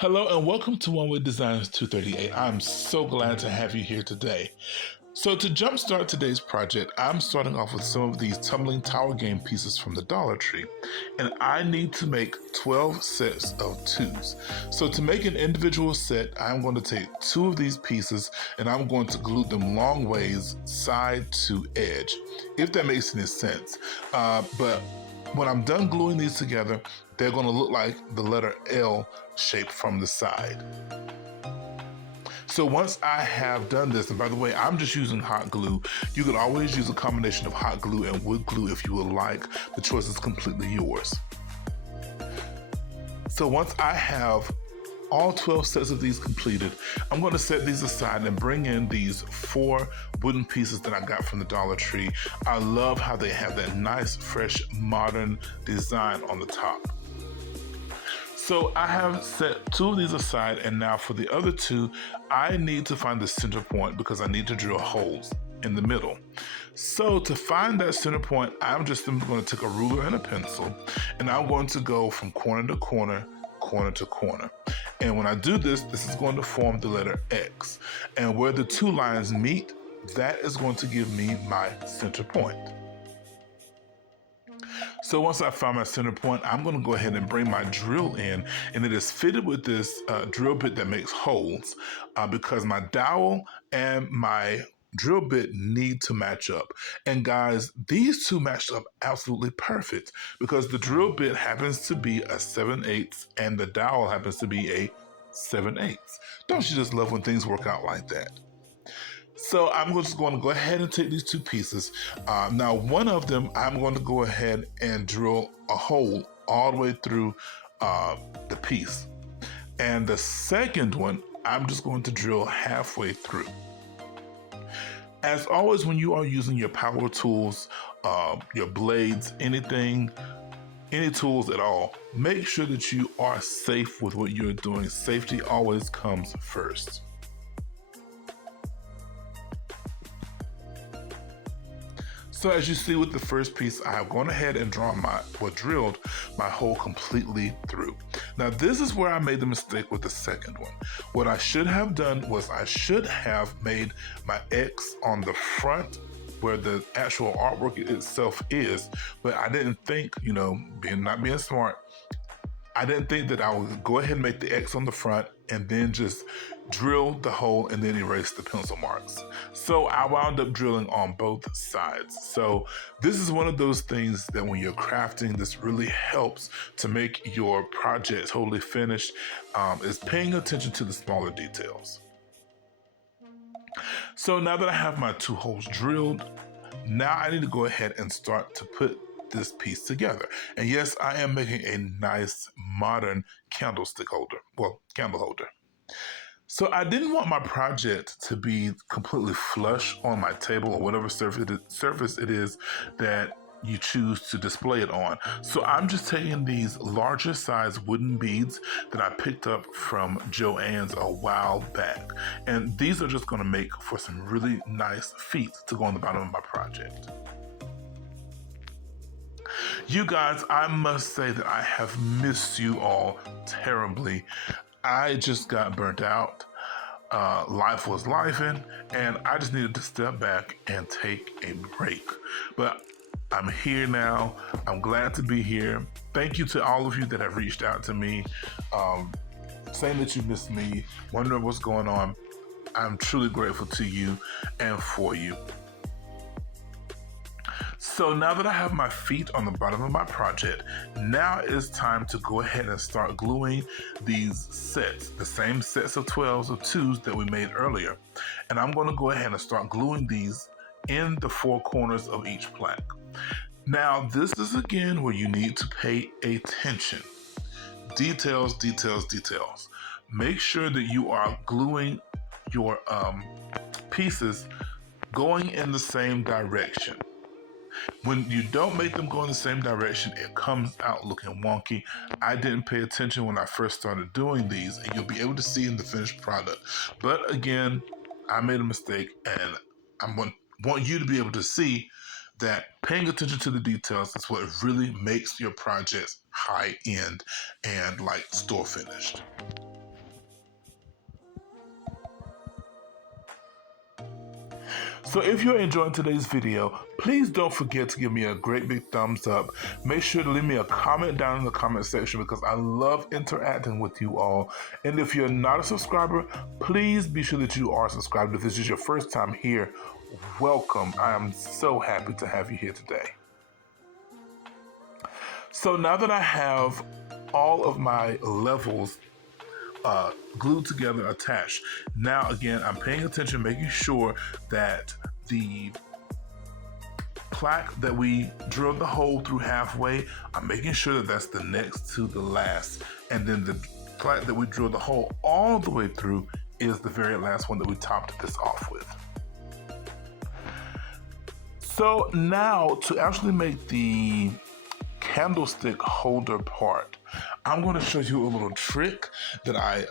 Hello and welcome to One Way Designs 238. I'm so glad to have you here today. So to jumpstart today's project, I'm starting off with some of these tumbling tower game pieces from the Dollar Tree, and I need to make 12 sets of twos. So to make an individual set, I'm going to take two of these pieces and I'm going to glue them long ways, side to edge, if that makes any sense. But when I'm done gluing these together, they're going to look like the letter L shape from the side. So once I have done this, and by the way, I'm just using hot glue. You could always use a combination of hot glue and wood glue if you would like. The choice is completely yours. So once I have all 12 sets of these completed, I'm going to set these aside and bring in these 4 wooden pieces that I got from the Dollar Tree. I love how they have that nice, fresh, modern design on the top. So I have set 2 of these aside, and now for the other 2, I need to find the center point because I need to drill holes in the middle. So to find that center point, I'm just simply going to take a ruler and a pencil, and I'm going to go from corner to corner, corner to corner. And when I do this, this is going to form the letter X. And where the 2 lines meet, that is going to give me my center point. So once I find my center point, I'm going to go ahead and bring my drill in, and it is fitted with this drill bit that makes holes because my dowel and my drill bit need to match up. And guys, these 2 matched up absolutely perfect because the drill bit happens to be a 7/8 and the dowel happens to be a 7/8. Don't you just love when things work out like that? So I'm just going to go ahead and take these 2 pieces. Now one of them, I'm going to go ahead and drill a hole all the way through the piece. And the second one, I'm just going to drill halfway through. As always, when you are using your power tools, your blades, any tools at all, make sure that you are safe with what you're doing. Safety always comes first. So as you see with the first piece, I have gone ahead and drilled my hole completely through. Now this is where I made the mistake with the second one. What I should have done was I should have made my X on the front where the actual artwork itself is, but I didn't think, not being smart, I didn't think that I would go ahead and make the X on the front and then just drill the hole and then erase the pencil marks. So I wound up drilling on both sides. So this is one of those things that when you're crafting, this really helps to make your project totally finished, is paying attention to the smaller details. So now that I have my 2 holes drilled, now I need to go ahead and start to put this piece together. And yes, I am making a nice modern candlestick holder, candle holder. So I didn't want my project to be completely flush on my table or whatever surface it is that you choose to display it on. So I'm just taking these larger size wooden beads that I picked up from Joann's a while back. And these are just gonna make for some really nice feet to go on the bottom of my project. You guys, I must say that I have missed you all terribly. I just got burnt out. Life was lifing, and I just needed to step back and take a break. But I'm here now. I'm glad to be here. Thank you to all of you that have reached out to me, saying that you missed me, wondering what's going on. I'm truly grateful to you and for you. So now that I have my feet on the bottom of my project, now it's time to go ahead and start gluing these sets, the same sets of 12s of 2s that we made earlier. And I'm going to go ahead and start gluing these in the 4 corners of each plank. Now this is again where you need to pay attention. Details, details, details. Make sure that you are gluing your pieces going in the same direction. When you don't make them go in the same direction, it comes out looking wonky. I didn't pay attention when I first started doing these, and you'll be able to see in the finished product. But again, I made a mistake, and I want you to be able to see that paying attention to the details is what really makes your projects high end and like store finished. So if you're enjoying today's video, please don't forget to give me a great big thumbs up. Make sure to leave me a comment down in the comment section because I love interacting with you all. And if you're not a subscriber, please be sure that you are subscribed. If this is your first time here, welcome. I am so happy to have you here today. So now that I have all of my levels glued together, attached, now again, I'm paying attention, making sure that the plaque that we drilled the hole through halfway, I'm making sure that that's the next to the last. And then the plaque that we drilled the hole all the way through is the very last one that we topped this off with. So now to actually make the candlestick holder part, I'm going to show you a little trick that I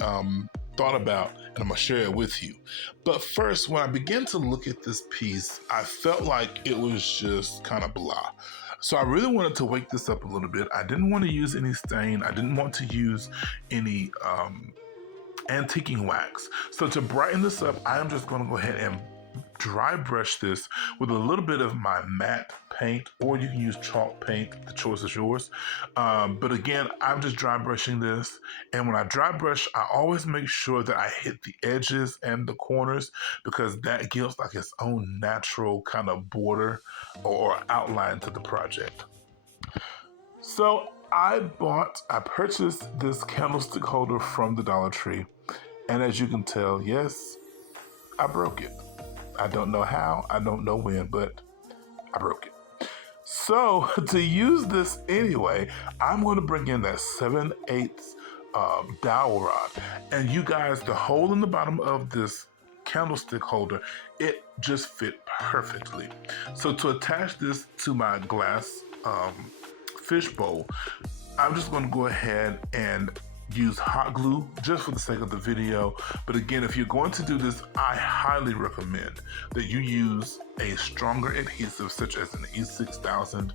thought about, and I'm going to share it with you. But first, when I began to look at this piece, I felt like it was just kind of blah. So I really wanted to wake this up a little bit. I didn't want to use any stain. I didn't want to use any antiquing wax. So to brighten this up, I'm just going to go ahead and dry brush this with a little bit of my matte paint, or you can use chalk paint. The choice is yours. But again, I'm just dry brushing this. And when I dry brush, I always make sure that I hit the edges and the corners because that gives like its own natural kind of border or outline to the project. So I purchased this candlestick holder from the Dollar Tree. And as you can tell, yes, I broke it. I don't know how, I don't know when, but I broke it. So to use this anyway, I'm going to bring in that 7/8 dowel rod. And you guys, the hole in the bottom of this candlestick holder, it just fit perfectly. So to attach this to my glass fish bowl, I'm just going to go ahead and use hot glue just for the sake of the video. But again, if you're going to do this, I highly recommend that you use a stronger adhesive such as an E6000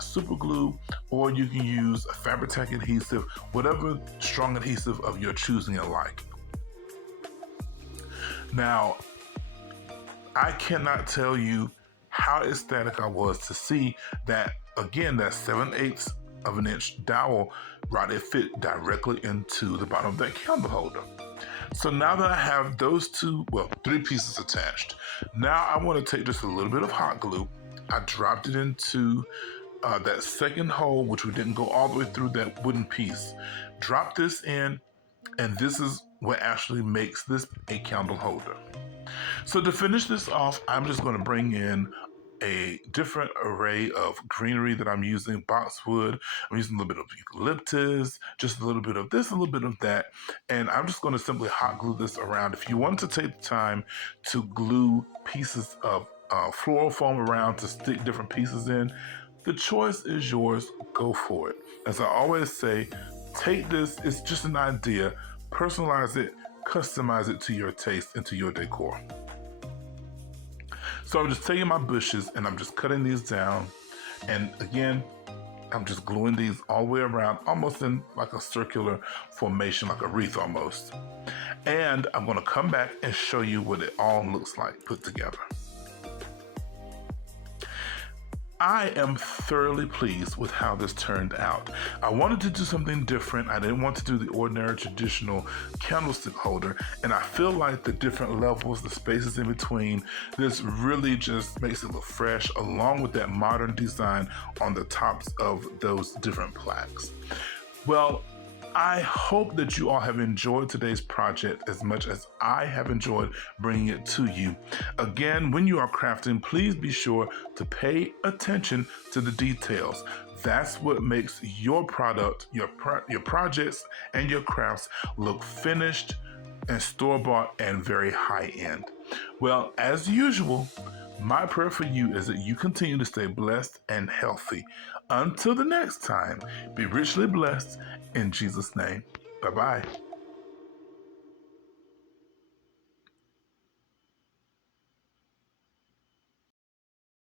super glue, or you can use a Fabri-Tac adhesive, whatever strong adhesive of your choosing and liking. Now, I cannot tell you how ecstatic I was to see that, again, that 7/8 of an inch dowel rod, it fit directly into the bottom of that candle holder. So now that I have those three pieces attached, now I want to take just a little bit of hot glue. I dropped it into that second hole, which we didn't go all the way through that wooden piece. Drop this in, and this is what actually makes this a candle holder. So to finish this off, I'm just going to bring in a different array of greenery that I'm using, boxwood. I'm using a little bit of eucalyptus, just a little bit of this, a little bit of that. And I'm just going to simply hot glue this around. If you want to take the time to glue pieces of floral foam around to stick different pieces in, the choice is yours. Go for it. As I always say, take this, it's just an idea, personalize it, customize it to your taste and to your decor. So I'm just taking my bushes and I'm just cutting these down. And again, I'm just gluing these all the way around, almost in like a circular formation, like a wreath almost. And I'm gonna come back and show you what it all looks like put together. I am thoroughly pleased with how this turned out. I wanted to do something different. I didn't want to do the ordinary traditional candlestick holder, and I feel like the different levels, the spaces in between, this really just makes it look fresh, along with that modern design on the tops of those different plaques. Well, I hope that you all have enjoyed today's project as much as I have enjoyed bringing it to you. Again, when you are crafting, please be sure to pay attention to the details. That's what makes your product, your projects, and your crafts look finished and store-bought and very high-end. Well, as usual, my prayer for you is that you continue to stay blessed and healthy. Until the next time, be richly blessed in Jesus' name. Bye-bye.